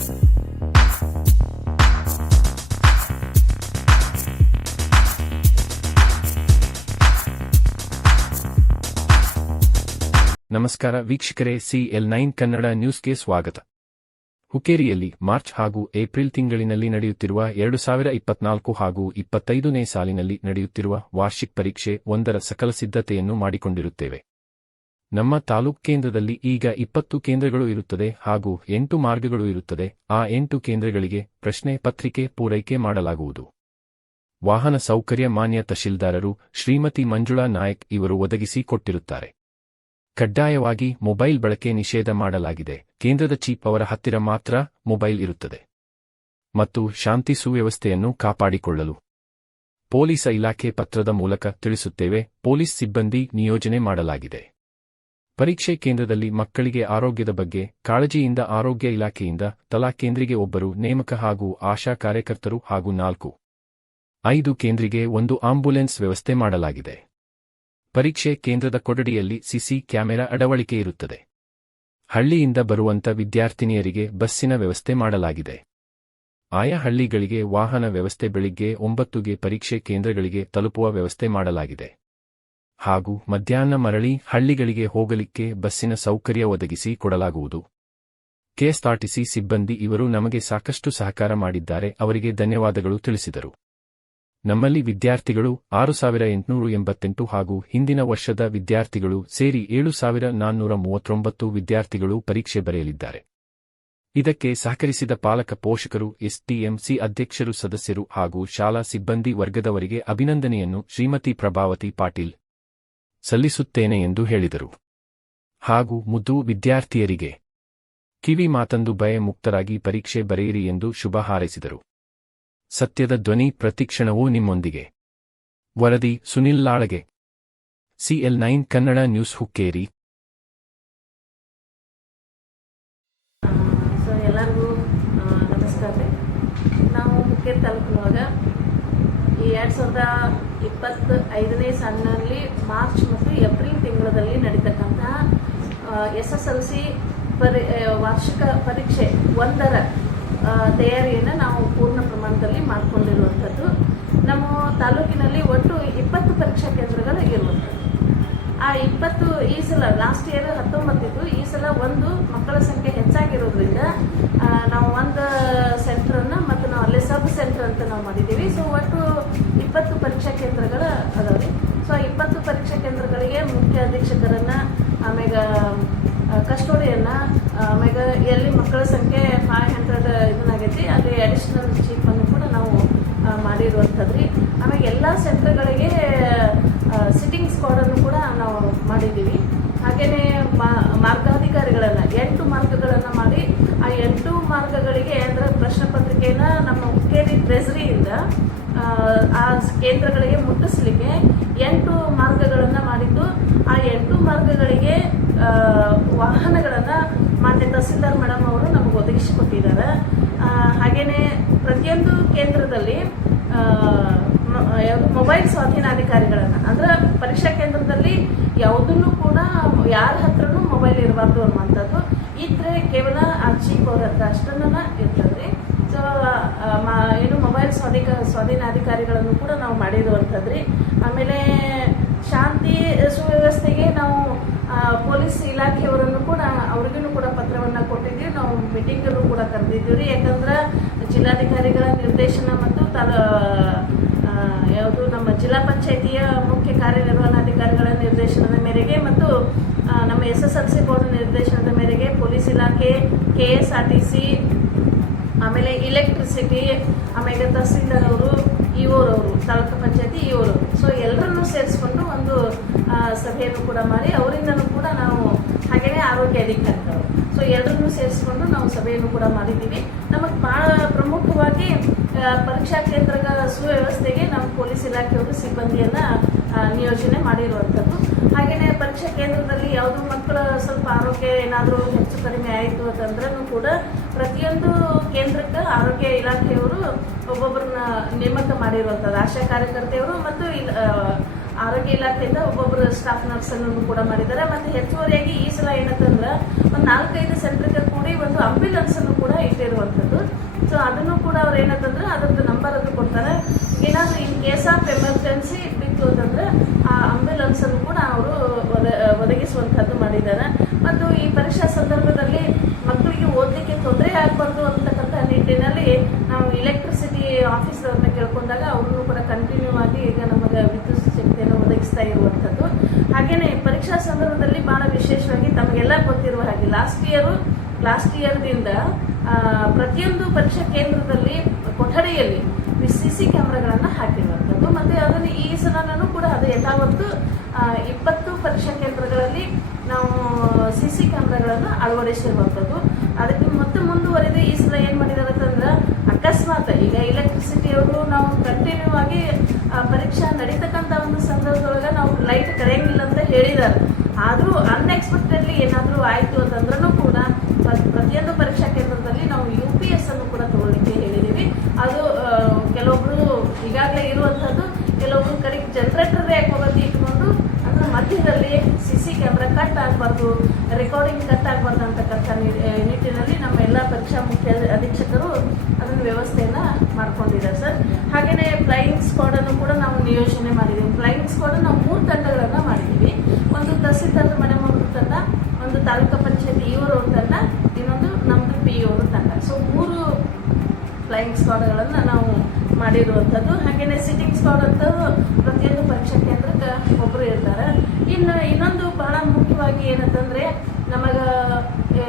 ನಮಸ್ಕಾರ ವೀಕ್ಷಕರೇ CL nine Kannada ನ್ಯೂಸ್ಗೆ ಸ್ವಾಗತ. ಹುಕೇರಿಯಲ್ಲಿ ಮಾರ್ಚ್ ಹಾಗೂ ಏಪ್ರಿಲ್ ತಿಂಗಳಿನಲ್ಲಿ ನಡೆಯುತ್ತಿರುವ ಎರಡು ಸಾವಿರ ಇಪ್ಪತ್ನಾಲ್ಕು ಹಾಗೂ ಇಪ್ಪತ್ತೈದನೇ ಸಾಲಿನಲ್ಲಿ ನಡೆಯುತ್ತಿರುವ ವಾರ್ಷಿಕ ಪರೀಕ್ಷೆ ಒಂದರ ಸಕಲ ಸಿದ್ಧತೆಯನ್ನು ಮಾಡಿಕೊಂಡಿರುತ್ತೇವೆ. ನಮ್ಮ ತಾಲೂಕ್ ಕೇಂದ್ರದಲ್ಲಿ ಈಗ ಇಪ್ಪತ್ತು ಕೇಂದ್ರಗಳು ಇರುತ್ತದೆ ಹಾಗೂ ಎಂಟು ಮಾರ್ಗಗಳು ಇರುತ್ತದೆ. ಆ ಎಂಟು ಕೇಂದ್ರಗಳಿಗೆ ಪ್ರಶ್ನೆ, ಪತ್ರಿಕೆ ಪೂರೈಕೆ ಮಾಡಲಾಗುವುದು. ವಾಹನ ಸೌಕರ್ಯ ಮಾನ್ಯ ತಹಶೀಲ್ದಾರರು ಶ್ರೀಮತಿ ಮಂಜುಳಾ ನಾಯಕ್ ಇವರು ಒದಗಿಸಿ ಕೊಟ್ಟಿರುತ್ತಾರೆ. ಕಡ್ಡಾಯವಾಗಿ ಮೊಬೈಲ್ ಬಳಕೆ ನಿಷೇಧ ಮಾಡಲಾಗಿದೆ. ಕೇಂದ್ರದ ಚೀಪ್ ಅವರ ಹತ್ತಿರ ಮಾತ್ರ ಮೊಬೈಲ್ ಇರುತ್ತದೆ. ಮತ್ತು ಶಾಂತಿ ಸುವ್ಯವಸ್ಥೆಯನ್ನು ಕಾಪಾಡಿಕೊಳ್ಳಲು ಪೊಲೀಸ ಇಲಾಖೆ ಪತ್ರದ ಮೂಲಕ ತಿಳಿಸುತ್ತೇವೆ. ಪೊಲೀಸ್ ಸಿಬ್ಬಂದಿ ನಿಯೋಜನೆ ಮಾಡಲಾಗಿದೆ. ಪರೀಕ್ಷೆ ಕೇಂದ್ರದಲ್ಲಿ ಮಕ್ಕಳಿಗೆ ಆರೋಗ್ಯದ ಬಗ್ಗೆ, ಕಾಳಜಿಯಿಂದ ಆರೋಗ್ಯ ಇಲಾಖೆಯಿಂದ ತಲಾ ಕೇಂದ್ರಿಗೆ ಒಬ್ಬರು ನೇಮಕ ಹಾಗೂ ಆಶಾ ಕಾರ್ಯಕರ್ತರು ಹಾಗೂ ನಾಲ್ಕು, ಐದು ಕೇಂದ್ರಿಗೆ ಒಂದು ಆಂಬ್ಯುಲೆನ್ಸ್ ವ್ಯವಸ್ಥೆ ಮಾಡಲಾಗಿದೆ. ಪರೀಕ್ಷೆ ಕೇಂದ್ರದ ಕೊಠಡಿಯಲ್ಲಿ ಸಿಸಿ ಕ್ಯಾಮೆರಾ ಅಡವಳಿಕೆ ಇರುತ್ತದೆ. ಹಳ್ಳಿಯಿಂದ ಬರುವಂತ ವಿದ್ಯಾರ್ಥಿನಿಯರಿಗೆ ಬಸ್ಸಿನ ವ್ಯವಸ್ಥೆ ಮಾಡಲಾಗಿದೆ. ಆಯಾ ಹಳ್ಳಿಗಳಿಗೆ ವಾಹನ ವ್ಯವಸ್ಥೆ ಬೆಳಿಗ್ಗೆ ಒಂಬತ್ತುಗೆ ಪರೀಕ್ಷೆ ಕೇಂದ್ರಗಳಿಗೆ ತಲುಪುವ ವ್ಯವಸ್ಥೆ ಮಾಡಲಾಗಿದೆ. ಹಾಗೂ ಮಧ್ಯಾಹ್ನ ಮರಳಿ ಹಳ್ಳಿಗಳಿಗೆ ಹೋಗಲಿಕ್ಕೆ ಬಸ್ಸಿನ ಸೌಕರ್ಯ ಒದಗಿಸಿ ಕೊಡಲಾಗುವುದು. ಕೆಎಸ್ಆರ್ಟಿಸಿ ಸಿಬ್ಬಂದಿ ಇವರು ನಮಗೆ ಸಾಕಷ್ಟು ಸಹಕಾರ ಮಾಡಿದ್ದಾರೆ, ಅವರಿಗೆ ಧನ್ಯವಾದಗಳು ತಿಳಿಸಿದರು. ನಮ್ಮಲ್ಲಿ ವಿದ್ಯಾರ್ಥಿಗಳು ಆರು ಸಾವಿರ ಎಂಟುನೂರು ಎಂಬತ್ತೆಂಟು ಹಾಗೂ ಹಿಂದಿನ ವರ್ಷದ ವಿದ್ಯಾರ್ಥಿಗಳು ಸೇರಿ ಏಳು ಸಾವಿರ ನಾನ್ನೂರ ಮೂವತ್ತೊಂಬತ್ತು ವಿದ್ಯಾರ್ಥಿಗಳು ಪರೀಕ್ಷೆ ಬರೆಯಲಿದ್ದಾರೆ. ಇದಕ್ಕೆ ಸಹಕರಿಸಿದ ಪಾಲಕ ಪೋಷಕರು, ಎಸ್ಟಿಎಂಸಿ ಅಧ್ಯಕ್ಷರು, ಸದಸ್ಯರು ಹಾಗೂ ಶಾಲಾ ಸಿಬ್ಬಂದಿ ವರ್ಗದವರಿಗೆ ಅಭಿನಂದನೆಯನ್ನು ಶ್ರೀಮತಿ ಪ್ರಭಾವತಿ ಪಾಟೀಲ್ ಸಲ್ಲಿಸುತ್ತೇನೆ ಎಂದು ಹೇಳಿದರು. ಹಾಗೂ ಮುದ್ದು ವಿದ್ಯಾರ್ಥಿಯರಿಗೆ, ಕಿವಿ ಮಾತಂದು ಭಯ ಮುಕ್ತರಾಗಿ ಪರೀಕ್ಷೆ ಬರೆಯಿರಿ ಎಂದು ಶುಭ ಹಾರೈಸಿದರು. ಸತ್ಯದ ಧ್ವನಿ ಪ್ರತಿಕ್ಷಣವೂ ನಿಮ್ಮೊಂದಿಗೆ. ವರದಿ Sunil Lalage. CL nine Kannada news Hukkeri. ಎಲ್ಲರಿಗೂ ನಮಸ್ಕಾರ ನಾವು ಹುಕ್ಕೇರಿ ಈ ಎರಡು ಸಾವಿರದ ಇಪ್ಪತ್ತು ಐದನೇ ಸಾಲಿನಲ್ಲಿ ಮಾರ್ಚ್ ಮತ್ತು ಏಪ್ರಿಲ್ ತಿಂಗಳಲ್ಲಿ ನಡೀತಕ್ಕಂತಹ ಎಸ್ ಎಸ್ ಎಲ್ ಸಿ ಪರಿ ವಾರ್ಷಿಕ ಪರೀಕ್ಷೆ ಒಂದರ ತಯಾರಿಯನ್ನು ನಾವು ಪೂರ್ಣ ಪ್ರಮಾಣದಲ್ಲಿ ಮಾಡಿಕೊಂಡಿರುವಂಥದ್ದು. ನಮ್ಮ ತಾಲೂಕಿನಲ್ಲಿ ಒಟ್ಟು ಇಪ್ಪತ್ತು ಪರೀಕ್ಷಾ ಕೇಂದ್ರಗಳು ಇರುವಂಥದ್ದು. ಆ ಇಪ್ಪತ್ತು ಈ ಸಲ ಲಾಸ್ಟ್ ಇಯರ್ ಹತ್ತೊಂಬತ್ತಿತ್ತು ಈ ಸಲ ಒಂದು ಮಕ್ಕಳ ಸಂಖ್ಯೆ ಹೆಚ್ಚಾಗಿರೋದ್ರಿಂದ ನಾವು ಒಂದು ಸೆಂಟ್ರನ್ನು ಮತ್ತು ನಾವು ಅಲ್ಲೇ ಸಬ್ ಸೆಂಟ್ರ್ ಅಂತ ನಾವು ಮಾಡಿದ್ದೀವಿ. ಸೊ ಒಟ್ಟು ಪರೀಕ್ಷಾ ಕೇಂದ್ರಗಳು ಅದಾವೆ ಸೊ ಇಪ್ಪತ್ತು ಪರೀಕ್ಷಾ ಕೇಂದ್ರಗಳಿಗೆ ಮುಖ್ಯ ಅಧೀಕ್ಷಕರನ್ನ ಆಮ್ಯಾಗ ಕಸ್ಟೋಡಿಯನ್ನು ಆಮ್ಯಾಗ ಎಲ್ಲಿ ಮಕ್ಕಳ ಸಂಖ್ಯೆ ಫೈವ್ ಹಂಡ್ರೆಡ್ ಇದನ್ನಾಗೈತಿ ಅಲ್ಲಿ ಅಡಿಷನಲ್ ಚೀಫನ್ನು ಕೂಡ ನಾವು ಆ, ಮಾಡಿರುವಂಥದ್ದು ರೀ ಆಮೇಲೆ ಎಲ್ಲ ಸೆಂಟರ್ಗಳಿಗೆ ಸಿಟ್ಟಿಂಗ್ ಸ್ಕ್ವಾಡನ್ನು ಕೂಡ ನಾವು ಮಾಡಿದ್ದೀವಿ. ಹಾಗೆಯೇ ಮಾರ್ಗಾಧಿಕಾರಿಗಳನ್ನು ಎಂಟು ಮಾರ್ಗಗಳನ್ನು ಮಾಡಿ ಆ ಎಂಟು ಮಾರ್ಗಗಳಿಗೆ ಅಂದರೆ ಪ್ರಶ್ನೆ ಪತ್ರಿಕೆಯನ್ನು ನಮ್ಮ ಕೇಂದ್ರಗಳಿಗೆ ಮುಟ್ಟಿಸ್ಲಿಕ್ಕೆ ಎಂಟು ಮಾರ್ಗಗಳನ್ನು ಮಾಡಿದ್ದು. ಆ ಎಂಟು ಮಾರ್ಗಗಳಿಗೆ ವಾಹನಗಳನ್ನು ಮಾನ್ಯ ತಹಸೀಲ್ದಾರ್ ಮೇಡಮ್ ಅವರು ನಮಗೆ ಒದಗಿಸಿಕೊಟ್ಟಿದ್ದಾರೆ ಹಾಗೆಯೇ ಪ್ರತಿಯೊಂದು ಕೇಂದ್ರದಲ್ಲಿ ಮೊಬೈಲ್ ಸ್ವಾಧೀನಾಧಿಕಾರಿಗಳನ್ನು, ಅಂದ್ರೆ ಪರೀಕ್ಷಾ ಕೇಂದ್ರದಲ್ಲಿ ಯಾವುದನ್ನು ಕೂಡ ಯಾರ ಹತ್ರನೂ ಮೊಬೈಲ್ ಇರಬಾರ್ದು ಅನ್ನುವಂಥದ್ದು. ಇದ್ರೆ ಕೇವಲ ಆ ಚೀಪ್ ಅವ್ರ ಹತ್ರ ಅಷ್ಟನ್ನ ಏನು ಮೊಬೈಲ್ ಸ್ವಾಧೀಕ, ಸ್ವಾಧೀನಾಧಿಕಾರಿಗಳನ್ನು ಕೂಡ ನಾವು ಮಾಡಿರುವಂಥದ್ರಿ ಆಮೇಲೆ ಶಾಂತಿ ಸುವ್ಯವಸ್ಥೆಗೆ ನಾವು ಪೊಲೀಸ್ ಇಲಾಖೆಯವರನ್ನು ಕೂಡ ಅವ್ರಿಗೂ ಕೂಡ ಪತ್ರವನ್ನು ಕೊಟ್ಟಿದ್ವಿ. ನಾವು ಮೀಟಿಂಗನ್ನು ಕೂಡ ಕರೆದಿದ್ದೀವಿ ರೀ ಯಾಕಂದ್ರೆ ಜಿಲ್ಲಾಧಿಕಾರಿಗಳ ನಿರ್ದೇಶನ ಮತ್ತು ತಾಲ ಯಾವುದು ನಮ್ಮ ಜಿಲ್ಲಾ ಪಂಚಾಯಿತಿಯ ಮುಖ್ಯ ಕಾರ್ಯನಿರ್ವಹಣಾಧಿಕಾರಿಗಳ ನಿರ್ದೇಶನದ ಮೇರೆಗೆ ಮತ್ತು ನಮ್ಮ S S L C board ನಿರ್ದೇಶನದ ಮೇರೆಗೆ ಪೊಲೀಸ್ ಇಲಾಖೆ, K S R T C ಆಮೇಲೆ ಇಲೆಕ್ಟ್ರಿಸಿಟಿ ಆಮೇಲೆ ತಹಸೀಲ್ದಾರ್ ಅವರು ಇವರು ತಾಲೂಕು ಪಂಚಾಯತಿ ಇವರು ಸೊ ಎಲ್ಲರನ್ನೂ ಸೇರಿಸ್ಕೊಂಡು ಒಂದು ಸಭೆಯನ್ನು ಕೂಡ ಮಾಡಿ ಅವರಿಂದನೂ ಕೂಡ ನಾವು ಹಾಗೆಯೇ ಆರೋಗ್ಯ ಅಧಿಕಾರಿಗಳು. ಸೊ ಎಲ್ಲರನ್ನೂ ಸೇರಿಸ್ಕೊಂಡು ನಾವು ಸಭೆಯನ್ನು ಕೂಡ ಮಾಡಿದ್ದೀವಿ. ನಮಗೆ ಭಾಳ ಪ್ರಮುಖವಾಗಿ ಪರೀಕ್ಷಾ ಕೇಂದ್ರಗಳ ಸುವ್ಯವಸ್ಥೆಗೆ ನಮ್ಮ ಪೊಲೀಸ್ ಇಲಾಖೆಯವರು ಸಿಬ್ಬಂದಿಯನ್ನು ನಿಯೋಜನೆ ಮಾಡಿರುವಂಥದ್ದು. ಹಾಗೆಯೇ ಪರೀಕ್ಷಾ ಕೇಂದ್ರದಲ್ಲಿ ಯಾವುದೋ ಮಕ್ಕಳು ಸ್ವಲ್ಪ ಆರೋಗ್ಯ ಏನಾದರೂ ಹೆಚ್ಚು ಕಡಿಮೆ ಆಯಿತು ಅಂತಂದ್ರೂ ಕೂಡ ಪ್ರತಿಯೊಂದು ಕೇಂದ್ರಕ್ಕೆ ಆರೋಗ್ಯ ಇಲಾಖೆಯವರು ಒಬ್ಬೊಬ್ಬರನ್ನ ನೇಮಕ ಮಾಡಿರುವಂಥದ್ದು. ಆಶಾ ಕಾರ್ಯಕರ್ತೆಯವರು ಮತ್ತು ಆರೋಗ್ಯ ಇಲಾಖೆಯಿಂದ ಒಬ್ಬೊಬ್ಬರು ಸ್ಟಾಫ್ ನರ್ಸನ್ನು ಕೂಡ ಮಾಡಿದ್ದಾರೆ. ಮತ್ತು ಹೆಚ್ಚುವರಿಯಾಗಿ ಈ ಸಲ ಏನಂತಂದ್ರೆ ಒಂದು ನಾಲ್ಕೈದು ಸೆಂಟರ್ಗೆ ಕೂಡಿ ಒಂದು ಅನ್ನು ಕೂಡ ಇಟ್ಟಿರುವಂಥದ್ದು. ಸೊ ಅದನ್ನು ಕೂಡ ಅವ್ರು ಏನಂತಂದ್ರೆ ಅದ್ರದ್ದು ನಂಬರ್ ಅದು ಕೊಡ್ತಾರೆ. ಏನಾದರೂ ಇನ್ ಕೇಸ್ ಆಫ್ ಎಮರ್ಜೆನ್ಸಿ ಬಿತ್ತು ಅಂತಂದ್ರೆ, ಆ ಆಂಬ್ಯುಲೆನ್ಸ್ ಅನ್ನು ಕೂಡ ಅವರು ಒದಗಿಸುವಂತಹದ್ದು ಮಾಡಿದ್ದಾರೆ. ಮತ್ತು ಈ ಪರೀಕ್ಷಾ ಸಂದರ್ಭದಲ್ಲಿ ಮಕ್ಕಳಿಗೆ ಓದಲಿಕ್ಕೆ ತೊಂದರೆ ಆಗಬಾರ್ದು ಅಂತಕ್ಕಂಥ ನಿಟ್ಟಿನಲ್ಲಿ ನಾವು ಇಲೆಕ್ಟ್ರಿಸಿಟಿ ಆಫೀಸರ್ನ ಕೇಳ್ಕೊಂಡಾಗ ಅವ್ರನ್ನು ಕೂಡ ಕಂಟಿನ್ಯೂ ಆಗಿ ಈಗ ನಮಗೆ ವಿದ್ಯುತ್ ಶಕ್ತಿಯನ್ನು ಒದಗಿಸ್ತಾ ಇರುವಂಥದ್ದು. ಹಾಗೇನೆ ಪರೀಕ್ಷಾ ಸಂದರ್ಭದಲ್ಲಿ ಬಹಳ ವಿಶೇಷವಾಗಿ ತಮಗೆಲ್ಲ ಗೊತ್ತಿರುವ ಹಾಗೆ ಲಾಸ್ಟ್ ಇಯರು ಲಾಸ್ಟ್ ಇಯರ್ದಿಂದ ಪ್ರತಿಯೊಂದು ಪರೀಕ್ಷಾ ಕೇಂದ್ರದಲ್ಲಿ ಕೊಠಡಿಯಲ್ಲಿ ಸಿ ಸಿ ಕ್ಯಾಮ್ರಾಗಳನ್ನು ಹಾಕಿರುವಂಥದ್ದು ಅದನ್ನು ಈ ಸಲನೂ ಕೂಡ ಅದು. ಯಥಾವತ್ತು ಇಪ್ಪತ್ತು ಪರೀಕ್ಷಾ ಕೇಂದ್ರಗಳಲ್ಲಿ ನಾವು ಸಿ ಸಿ ಕ್ಯಾಮ್ರಾಗಳನ್ನು ಅಳವಡಿಸಿರುವಂಥದ್ದು. ಅದಕ್ಕೆ ಮತ್ತೆ ಮುಂದುವರೆದು ಈ ಸಲ ಏನು ಮಾಡಿದ್ದಾರೆ ಅಂತಂದ್ರೆ, ಅಕಸ್ಮಾತ್ ಈಗ ಇಲೆಕ್ಟ್ರಿಸಿಟಿಯವರು ನಾವು ಕಂಟಿನ್ಯೂ ಆಗಿ ಪರೀಕ್ಷಾ ನಡೀತಕ್ಕಂಥ ಒಂದು ಸಂದರ್ಭದೊಳಗೆ ನಾವು ಲೈಟ್ ಕರೆಯಂಗಿಲ್ಲ ಅಂತ ಹೇಳಿದ್ದಾರೆ. ಆದರೂ ಅನ್ಎಕ್ಸ್ಪೆಕ್ಟೆಡ್ಲಿ ಏನಾದರೂ ಆಯಿತು ಅಂತಂದ್ರೂ ಕೂಡ ಪ್ರ- ಪ್ರತಿಯೊಂದು ಪರೀಕ್ಷಾ ಕೇಂದ್ರದಲ್ಲಿ ನಾವು ಯು ಪಿ ಎಸ್ ಅನ್ನು ಕೂಡ ತಗೊಳ್ಳಿಕ್ಕೆ ಹೇಳಿದ್ದೀವಿ ಅದು ಆ, ಕೆಲವೊಬ್ರು ಈಗಾಗಲೇ ಇರುವಂಥದ್ದು ಕೆಲವೊಬ್ರು ಕಡೆಗೆ ಜನರೇಟರ್ ಯಾಕೋಗತ್ತೆ ಇಟ್ಕೊಂಡು ಅಂದ್ರೆ ಮಧ್ಯದಲ್ಲಿ ಸಿ ಸಿ ಕ್ಯಾಮ್ರಾ ಕಟ್ ಆಗಬಾರ್ದು ರೆಕಾರ್ಡಿಂಗ್ ಕಟ್ ಆಗಬಾರ್ದು ಅಂತಕ್ಕಂಥ ನಿ- ಆ, ನಿಟ್ಟಿನಲ್ಲಿ ನಮ್ಮ ಎಲ್ಲ ಪರೀಕ್ಷಾ ಮುಖ್ಯ ಅಧೀಕ್ಷಕರು ಅದನ್ನು ವ್ಯವಸ್ಥೆಯನ್ನು ಮಾಡ್ಕೊಂಡಿದ್ದಾರೆ ಸರ್. ಹಾಗೆಯೇ ಫ್ಲೈಯಿಂಗ್ ಸ್ಕ್ವಾಡನ್ನು ಕೂಡ ನಾವು ನಿಯೋಜನೆ ಮಾಡಿದ್ದೀವಿ. ಫ್ಲೈಯಿಂಗ್ ಸ್ಕ್ವಾಡ್ ನಾವು ಮೂರು ತಂಡಗಳನ್ನು ಮಾಡಿದ್ದೀವಿ. ಒಂದು ತಹಸೀಲ್ದಾರ್ ಮನೆ ಅವ್ರ ತಂಡ, ಒಂದು ತಾಲೂಕಾ ಪಂಚಾಯತಿ ಇವರು ಅವ್ರ ತಂಡ, ಇನ್ನೊಂದು ನಮ್ಮದು ಪಿ ಅವರು ತಂಡ. ಸೊ ಮೂರು ಫ್ಲೈಯಿಂಗ್ ಸ್ಕ್ವಾಡ್ಗಳನ್ನು ನಾವು ಮಾಡಿರುವಂಥದ್ದು. ಹಾಗೆಯೇ ಸಿಟ್ಟಿಂಗ್ ಸ್ಕ್ವಾಡ್ ಅಂತ ಪ್ರತಿಯೊಂದು ಪರೀಕ್ಷಾ ಕೇಂದ್ರಕ್ಕೆ ಒಬ್ಬರು ಇರ್ತಾರೆ. ಇನ್ನು ಇನ್ನೊಂದು ಬಹಳ ಮುಖ್ಯವಾಗಿ ಏನಂತಂದರೆ, ನಮಗೆ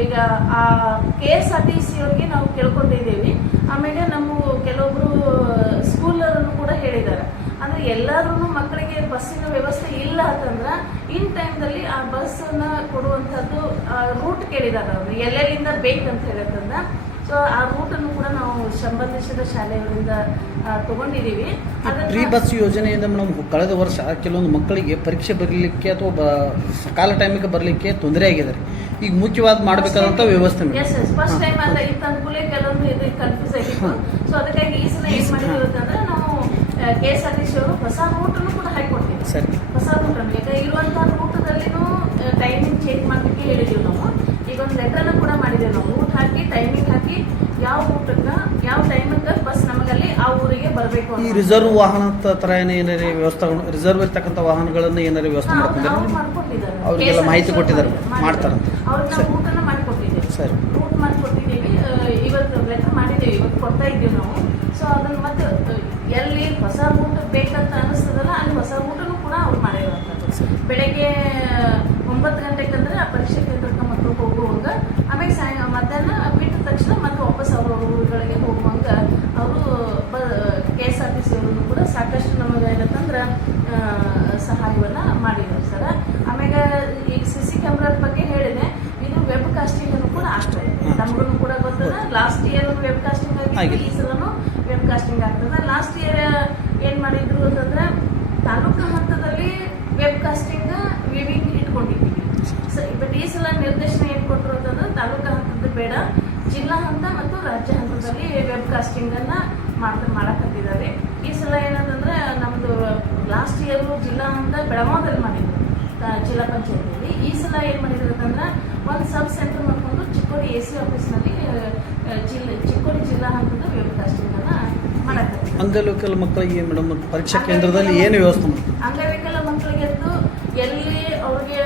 ಈಗ ಆ K S R T C ಅವ್ರಿಗೆ ನಾವು ಕೇಳ್ಕೊಂಡಿದ್ದೀವಿ ಆಮೇಲೆ ನಮ್ಮ ಕೆಲವೊಬ್ರು ಸ್ಕೂಲರನ್ನು ಕೂಡ ಹೇಳಿದ್ದಾರೆ ಅಂದರೆ ಎಲ್ಲರೂ ಮಕ್ಕಳಿಗೆ ಬಸ್ಸಿನ ವ್ಯವಸ್ಥೆ ಇಲ್ಲ ಅಂತಂದ್ರೆ ಇನ್ ಟೈಮ್ದಲ್ಲಿ ಆ ಬಸ್ಸನ್ನ ಕೊಡುವಂಥದ್ದು ರೂಟ್ ಕೇಳಿದಾರೆ ಅವರು. ಎಲ್ಲೆಲ್ಲಿಂದ ಬೇಕಂತ ಹೇಳಿರ್ತಂದ್ರೆ ಸೊ ಆ ರೂಟನ್ನು ಕೂಡ ನಾವು ಸಂಬಂಧಿಸಿದ ಶಾಲೆಗಳಿಂದ ಆ, ತಗೊಂಡಿದ್ದೀವಿ ಫ್ರೀ ಬಸ್ ಯೋಜನೆಯಿಂದ ಮೇಡಮ್ ಕಳೆದ ವರ್ಷ ಕೆಲವೊಂದು ಮಕ್ಕಳಿಗೆ ಪರೀಕ್ಷೆ ಬರಲಿಕ್ಕೆ ಅಥವಾ ಸಕಾಲ ಟೈಮಿಗೆ ಬರಲಿಕ್ಕೆ ತೊಂದರೆ ಆಗಿದೆ ಈಗ ಮುಖ್ಯವಾದ ಮಾಡಬೇಕಾದಂತ ವ್ಯವಸ್ಥೆ ಎಸ್ ಎಸ್ ಫಸ್ಟ್ ಟೈಮ್ ಅದ ಇತ್ತು ಅಂದ್ಕೂಲೆ ಕೆಲವೊಂದು ಇದು ಕನ್ಫ್ಯೂಸ್ ಆಗಿತ್ತು. ಸೊ ಅದಕ್ಕಾಗಿ ಈ ಸಲ ಏನ್ ಮಾಡಿದ್ರು ಅಂತಂದ್ರೆ K S R T C ಅವರು ಹೊಸ ರೂಟನ್ನು ಕೂಡ ಹಾಕೊಟ್ಟಿದ್ವಿ ಸರಿ. ಹೊಸ ರೂಟನ್ನು ಈಗ ಇರುವಂತಹ ರೂಟದಲ್ಲಿನೂ ಟೈಮಿಂಗ್ ಚೇಂಜ್ ಮಾಡಲಿಕ್ಕೆ ಹೇಳಿದೀವಿ ನಾವು. ಈಗ ಒಂದು ಲೆಟರ್ನ ಕೂಡ ಮಾಡಿದ್ದೇವೆ ನಾವು. ರೂಟ್ ಹಾಕಿ ಟೈಮಿಂಗ್ ಹಾಕಿ ಯಾವ ರೂಟಕ್ಕೆ ಯಾವ ಟೈಮಿಗೆ ಬಸ್ ನಮಗಲ್ಲಿ ಆ ಊರಿಗೆ ಬರಬೇಕು ಈ ರಿಸರ್ವ್ ವಾಹನ ತರ ಥರ ಏನಾರ ವ್ಯವಸ್ಥೆ ರಿಸರ್ವ್ ಇರ್ತಕ್ಕಂಥ ವಾಹನಗಳನ್ನು ಏನಾರ ವ್ಯವಸ್ಥೆ ಮಾಡ್ಕೊಂಡಿದ್ದಾರೆ ಅವರಿಗೆಲ್ಲ ಮಾಹಿತಿ ಕೊಟ್ಟಿದ್ದಾರೆ, ಮಾಡ್ತಾರೆ ಮಾಡ್ತಾರಂತೆ. ಅವ್ರಿಗೆ. ರೂಟನ್ನು ಮಾಡಿಕೊಟ್ಟಿದ್ದೇವೆ. ಸರಿ. ರೂಟ್ ಮಾಡಿಕೊಟ್ಟಿದ್ದೀವಿ. ಇವತ್ತು ಲೆಟರ್ ಮಾಡಿದ್ದೀವಿ ಇವತ್ತು ಕೊಡ್ತಾ ಇದ್ದೀವಿ ನಾವು. ಸೊ ಅದನ್ನು ಮತ್ತೆ ಬೇಕಂತ ಅನಿಸ್ತದಲ್ಲ ಅಲ್ಲಿ ಹೊಸ ಊಟನೂ ಕೂಡ ಅವ್ರು ಮಾಡಿರುವಂಥದ್ದು. ಬೆಳಗ್ಗೆ ಒಂಬತ್ತು ಗಂಟೆಗೆ ಆ ಪರೀಕ್ಷೆ ಕೇಂದ್ರಕ್ಕೆ ಮಕ್ಕಳು ಹೋಗುವಾಗ ಆಮೇಲೆ ಸಾಯ ಮಧ್ಯಾಹ್ನ ಬಿಟ್ಟ ತಕ್ಷಣ ಮತ್ತೆ ವಾಪಸ್ ಅವ್ರ ಊರುಗಳಿಗೆ ಹೋಗುವಂಗ ಅವರು ಬ K S R T C ಅವರನ್ನು ಕೂಡ ಸಾಕಷ್ಟು ನಮಗೆ ಏನಂತಂದ್ರೆ ಸಹಾಯವನ್ನು ಮಾಡಿದ್ರು ಸರ್. ಆಮೇಲೆ ಈಗ ಸಿ ಸಿ ಕ್ಯಾಮ್ರಾದ ಬಗ್ಗೆ ಹೇಳಿದೆ. ಇದು ವೆಬ್ ಕಾಸ್ಟಿಂಗ್ ಅನ್ನು ಕೂಡ ಆಗ್ತದೆ ನಮಗೂ ಕೂಡ ಗೊತ್ತದ. ಲಾಸ್ಟ್ ಇಯರ್ ವೆಬ್ ಕಾಸ್ಟಿಂಗ್ ಆಗಿ ಆಗಿದೆ. ಈ ಸಲನು ವೆಬ್ ಕಾಸ್ಟಿಂಗ್ ಆಗ್ತದೆ. ಲಾಸ್ಟ್ ಇಯರ್ ಏನ್ ಮಾಡಿದ್ರು ಅಂತಂದ್ರೆ ತಾಲೂಕು ಹಂತದಲ್ಲಿ ವೆಬ್ ಕಾಸ್ಟಿಂಗ್ ವಿವಿಂಗ್ ಇಟ್ಕೊಂಡಿದ್ದೀವಿ ಬಟ್ ಈ ಸಲ ನಿರ್ದೇಶನ ಏನ್ ಕೊಟ್ಟರು ಅಂತಂದ್ರೆ ತಾಲೂಕು ಹಂತದ ಬೇಡ, ಜಿಲ್ಲಾ ಹಂತ ಮತ್ತು ರಾಜ್ಯ ಹಂತದಲ್ಲಿ ವೆಬ್ ಕಾಸ್ಟಿಂಗ್ ಅನ್ನ ಮಾಡ್ತಾ, ಮಾಡಕತ್ತಿದ್ದಾರೆ. ಈ ಸಲ ಏನಂತಂದ್ರೆ ನಮ್ದು ಲಾಸ್ಟ್ ಇಯರ್ ಜಿಲ್ಲಾ ಹಂತ ಬೆಳಗಾವದಲ್ಲಿ ಮಾಡಿದ್ರು ಜಿಲ್ಲಾ ಪಂಚಾಯತಿಯಲ್ಲಿ ಈ ಸಲ ಏನ್ ಮಾಡಿದ್ರು ಅಂತಂದ್ರೆ ಒಂದು ಸಬ್ ಸೆಂಟರ್ ಮಾಡ್ಕೊಂಡು ಚಿಕ್ಕೋಡಿ ಎ ಸಿ ಆಫೀಸ್ನಲ್ಲಿ ಜಿಲ್ಲೆ, ಚಿಕ್ಕೋಡಿ ಜಿಲ್ಲಾ ಹಂತದ ವೆಬ್ ಕಾಸ್ಟಿಂಗ್ ಅನ್ನ ಮಾಡಕತ್ತಿದ್ದಾರೆ ಅಂಗವಿಕಲ ಮಕ್ಕಳಿಗೆ ಮೇಡಮ್ ಪರೀಕ್ಷಾ ಕೇಂದ್ರದಲ್ಲಿ ಏನು ವ್ಯವಸ್ಥೆ ಮಾಡ್ತೀವಿ ಅಂಗವಿಕಲ ಮಕ್ಕಳಿಗೆ ಎಲ್ಲಿ ಅವ್ರಿಗೆ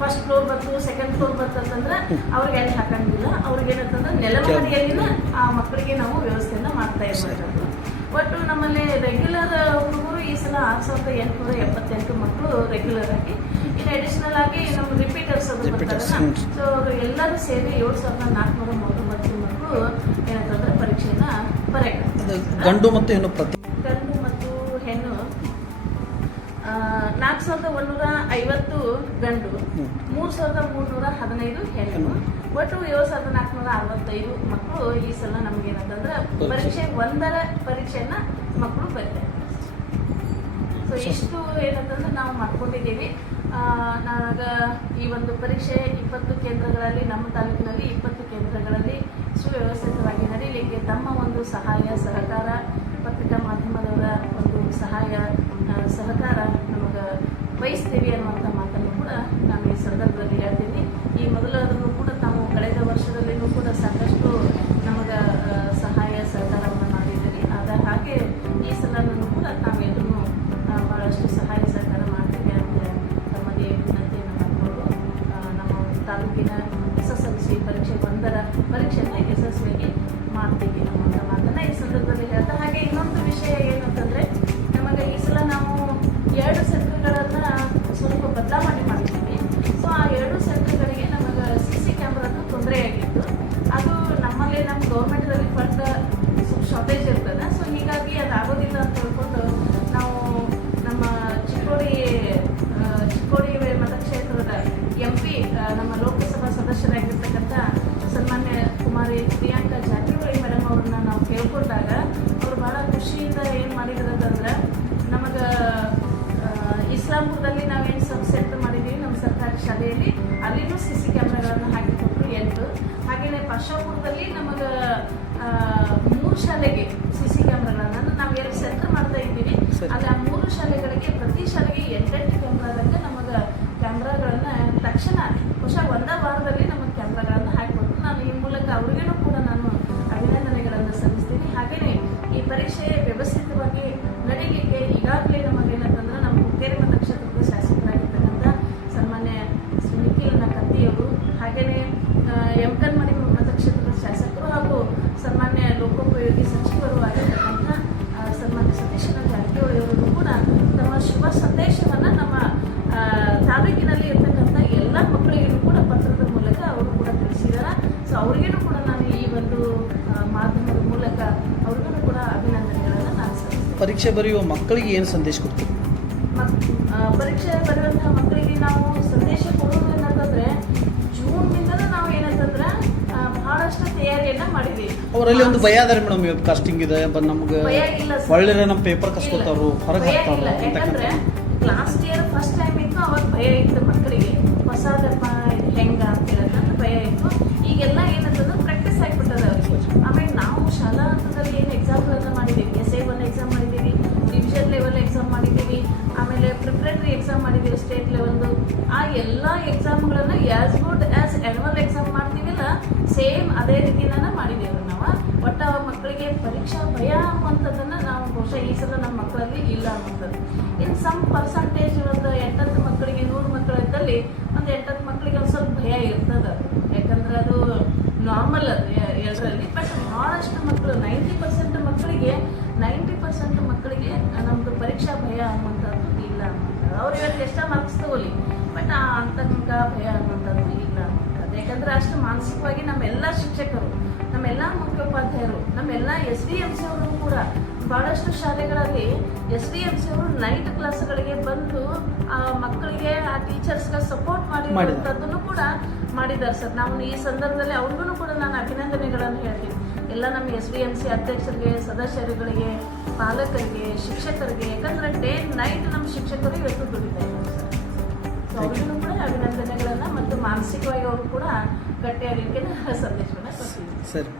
ಫಸ್ಟ್ ಫ್ಲೋರ್ ಬಂತು ಸೆಕೆಂಡ್ ಫ್ಲೋರ್ ಬಂತಂತಂದ್ರೆ ಅವ್ರಿಗೆ ಅಲ್ಲಿ ಹಾಕಂಗಿಲ್ಲ. ಅವ್ರಿಗೆ ಏನಂತಂದ್ರೆ ನೆಲಮಹಡಿಯಲ್ಲಿನ ಆ ಮಕ್ಕಳಿಗೆ ನಾವು ವ್ಯವಸ್ಥೆಯನ್ನ ಮಾಡ್ತಾ ಇರ್ಬೇಕು ಒಟ್ಟು ನಮ್ಮಲ್ಲಿ ರೆಗ್ಯುಲರ್ ಹುಡುಗರು ಈ ಸಲ ಆರು ಸಾವಿರದ ಎಂಟುನೂರ ಎಪ್ಪತ್ತೆಂಟು ಮಕ್ಕಳು ರೆಗ್ಯುಲರ್ ಆಗಿ ಇನ್ನು ಅಡಿಷನಲ್ ಆಗಿ ನಮ್ಮ ರಿಪೀಟರ್ಸ್ ಅದು ಬರ್ತಾರಲ್ಲ. ಸೊ ಅವರು ಎಲ್ಲರೂ ಸೇರಿ ಏಳು ಸಾವಿರದ ನಾಲ್ಕುನೂರ ಮೂವತ್ತೊಂಬತ್ತು ಮಕ್ಕಳು ಏನಂತಂದ್ರೆ ಪರೀಕ್ಷೆಯನ್ನ ಬರೆಯಕ್ಕೆ ಗಂಡು ಮತ್ತು ಹೆಣ್ಣು ಪ್ರತಿ ಗಂಡು ಮತ್ತು ಹೆಣ್ಣು. ನಾಲ್ಕು ಸಾವಿರದ ಒಂದೂರ ಐವತ್ತು ಗಂಡು. ಮೂರು ಸಾವಿರದ ಮೂರ್ನೂರ ಹದಿನೈದು ಹೆಣ್ಣು. ಒಟ್ಟು ಏಳು ಸಾವಿರದ ನಾಲ್ಕುನೂರ ಅರವತ್ತೈದು ಮಕ್ಕಳು ಈ ಸಲ ನಮ್ಗೆ ಏನಂತಂದ್ರೆ ಪರೀಕ್ಷೆ. ಒಂದರ ಪರೀಕ್ಷೆಯನ್ನ ಮಕ್ಕಳು ಬರ್ತಾರೆ. ಸೊ ಇಷ್ಟು ಏನಂತಂದ್ರೆ ನಾವು ಮಾಡ್ಕೊಂಡಿದ್ದೀವಿ. ನಾವಾಗ ಈ ಒಂದು ಪರೀಕ್ಷೆ ಇಪ್ಪತ್ತು ಕೇಂದ್ರಗಳಲ್ಲಿ ನಮ್ಮ ತಾಲೂಕಿನಲ್ಲಿ ಇಪ್ಪತ್ತು ಕೇಂದ್ರಗಳಲ್ಲಿ ಸುವ್ಯವಸ್ಥಿತವಾಗಿ ನಡೀಲಿಕ್ಕೆ ತಮ್ಮ ಒಂದು ಸಹಾಯ, ಸಹಕಾರ, ಪತ್ರಿಕಾ ಮಾಧ್ಯಮದವರ ಒಂದು ಸಹಾಯ ಸಹಕಾರ ನಮಗೆ ಬಯಸ್ತೀವಿ ಅನ್ನುವಂಥ ಮಾತನ್ನು ಕೂಡ ನಾನು ಈ ಸಂದರ್ಭದಲ್ಲಿ ಹೇಳ್ತೀನಿ. ಈ ಮೊದಲಾದರೂ ಇನ್ನೊಂದು ವಿಷಯ ಏನಂತಂದ್ರೆ ನಮಗೆ ಈ ಸಲ ನಾವು ಎರಡು ಪರೀಕ್ಷೆ ಬರೆಯುವ ಮಕ್ಕಳಿಗೆ ಏನು ಸಂದೇಶ ಕೊಡ್ತೀವಿ ಪರೀಕ್ಷೆ ಬರೆಯುವಂತಹ ಮಕ್ಕಳಿಗೆ ನಾವು ಸಂದೇಶ ಕೊಡೋದು ಏನಂತಂದ್ರೆ ಜೂನ್ನಿಂದಲೂ ನಾವು ಏನಂತಂದ್ರೆ ಆ, ಬಹಳಷ್ಟು ತಯಾರಿಯನ್ನ ಮಾಡಿದ್ದೀವಿ ಅವರಲ್ಲಿ ಒಂದು ಭಯ ಆದರೆ ಮೇಡಮ್ ಇವತ್ತು ಕಾಸ್ಟಿಂಗ್ ಇದೆ ಬಟ್ ನಮ್ಗೆ. ಒಳ್ಳೆ ನಮ್ಮ ಪೇಪರ್ ಕಸ್ಕೊತಾರು ಹೊರಗೆ ಹಾಕ್ತಾರು ಯಾಕಂದ್ರೆ ಲಾಸ್ಟ್ ಇಯರ್ ಫಸ್ಟ್ ಟೈಮ್ ಇತ್ತು ಅವಾಗ ಭಯ ಇತ್ತು ಮಕ್ಕಳಿಗೆ. ಹೊಸದಪ್ಪ ಧರ್ಮ ಹೆಂಗ ಅಂತ ಭಯ ಇತ್ತು. ಈಗೆಲ್ಲ ಏನಂತಂದ್ರೆ ಪ್ರಾಕ್ಟೀಸ್ ಆಗಿಬಿಟ್ಟದ ಅವ್ರಿಗೆ. ಆಮೇಲೆ ನಾವು ಶಾಲಾ ಹಂತದಲ್ಲಿ ಏನು ಎಕ್ಸಾಮ್ಗಳನ್ನ ಮಾಡಿದ್ದೀವಿ ಎಸ್ ಎ ಒನ್ ಎಕ್ಸಾಮ್ ಮಾಡಿದ್ದೀವಿ ಡಿವಿಷನ್ ಲೆವೆಲ್ ಎಕ್ಸಾಮ್ ಮಾಡಿದ್ದೀವಿ, ಆಮೇಲೆ ಪ್ರಿಪ್ರೇಟರಿ ಎಕ್ಸಾಮ್ ಮಾಡಿದ್ದೀವಿ ಸ್ಟೇಟ್ ಲೆವೆಲ್ದು ಆ ಎಲ್ಲ ಎಕ್ಸಾಮ್ಗಳನ್ನು as good as annual exam ಮಾಡ್ತೀವಿಲ್ಲ same ಅದೇ ರೀತಿನ ಮಾಡಿದ್ದೇವೆ ನಾವು. ಒಟ್ಟು ಮಕ್ಕಳಿಗೆ ಪರೀಕ್ಷಾ ಭಯ ಅನ್ನುವಂಥದ್ದನ್ನು ನಾವು ಬಹುಶಃ ಈ ಸಲ ನಮ್ಮ ಮಕ್ಕಳಲ್ಲಿ ಇಲ್ಲ ಅನ್ನುವಂಥದ್ದು. ಇನ್ನು ಸಮ್ ಪರ್ಸಂಟೇಜ್ ಒಂದು ಎಂಟತ್ತು ಮಕ್ಕಳಿಗೆ, ನೂರು ಮಕ್ಕಳಿದ್ದಲ್ಲಿ ಒಂದು ಎಂಟತ್ತು ಮಕ್ಕಳಿಗೆ ಒಂದು ಸ್ವಲ್ಪ ಭಯ ಇರ್ತದೆ. ಯಾಕಂದ್ರೆ ಅದು ನಾರ್ಮಲ್ ಅದು ಎಲ್ಲರಲ್ಲಿ ಬಟ್ ಭಾಳಷ್ಟು ಮಕ್ಕಳು ನೈಂಟಿ ಪರ್ಸೆಂಟ್ ಮಕ್ಕಳಿಗೆ ನೈಂಟಿ ಪರ್ಸೆಂಟ್ ಮಕ್ಕಳಿಗೆ ನಮ್ಮದು ಪರೀಕ್ಷಾ ಭಯ ಅನ್ನುವಂಥದ್ದು ಇಲ್ಲ ಅನ್ನುವಂಥದ್ದು. ಅವ್ರು ಇವತ್ತು ಎಷ್ಟೋ ಮಾರ್ಕ್ಸ್ ತಗೊಳ್ಳಿ ಬಟ್ ಆ ಅಂತಕ ಭಯ ಅನ್ನುವಂಥದ್ದು ಇಲ್ಲ ಅನ್ನುವಂಥದ್ದು. ಯಾಕಂದ್ರೆ ಅಷ್ಟು ಮಾನಸಿಕವಾಗಿ ನಮ್ಮೆಲ್ಲ ಶಿಕ್ಷಕರು ನಮ್ಮೆಲ್ಲ ಮುಖ್ಯೋಪಾಧ್ಯಾಯರು ನಮ್ಮೆಲ್ಲ ಎಸ್ ಡಿ ಎಂ ಸಿ ಅವರು ಕೂಡ ಬಹಳಷ್ಟು ಶಾಲೆಗಳಲ್ಲಿ ಎಸ್ ಡಿ ಎಂ ಸಿ ಅವರು ನೈಟ್ ಕ್ಲಾಸ್ಗಳಿಗೆ ಬಂದು ಆ ಮಕ್ಕಳಿಗೆ, ಆ ಟೀಚರ್ಸ್ಗೆ ಸಪೋರ್ಟ್ ಮಾಡಿರುವಂಥದ್ದನ್ನು ಕೂಡ ಮಾಡಿದ್ದಾರೆ ಸರ್. ನಾವು ಈ ಸಂದರ್ಭದಲ್ಲಿ ಅವ್ರಿಗೂ ಕೂಡ ನಾನು ಅಭಿನಂದನೆಗಳನ್ನು ಹೇಳ್ತೀನಿ. ಎಲ್ಲ ನಮ್ಮ ಎಸ್ ಡಿ ಎಂ ಸಿ ಅಧ್ಯಕ್ಷರಿಗೆ ಸದಸ್ಯರುಗಳಿಗೆ ಪಾಲಕರಿಗೆ ಶಿಕ್ಷಕರಿಗೆ ಯಾಕಂದ್ರೆ ಡೇ ನೈಟ್ ನಮ್ಮ ಶಿಕ್ಷಕರು ಇವತ್ತು ದುಡಿತಾ ಇದ್ದಾರೆ. ಸರ್ ಸೊ ಅವ್ರಿಗೂ ಕೂಡ ಅಭಿನಂದನೆಗಳನ್ನು ಮತ್ತು ಮಾನಸಿಕವಾಗಿ ಅವರು ಕೂಡ ಗಟ್ಟಿಯಾಗಲಿಕ್ಕೆ ಸಂದೇಶವನ್ನು ಕೊಡ್ತೀನಿ ಸರಿ.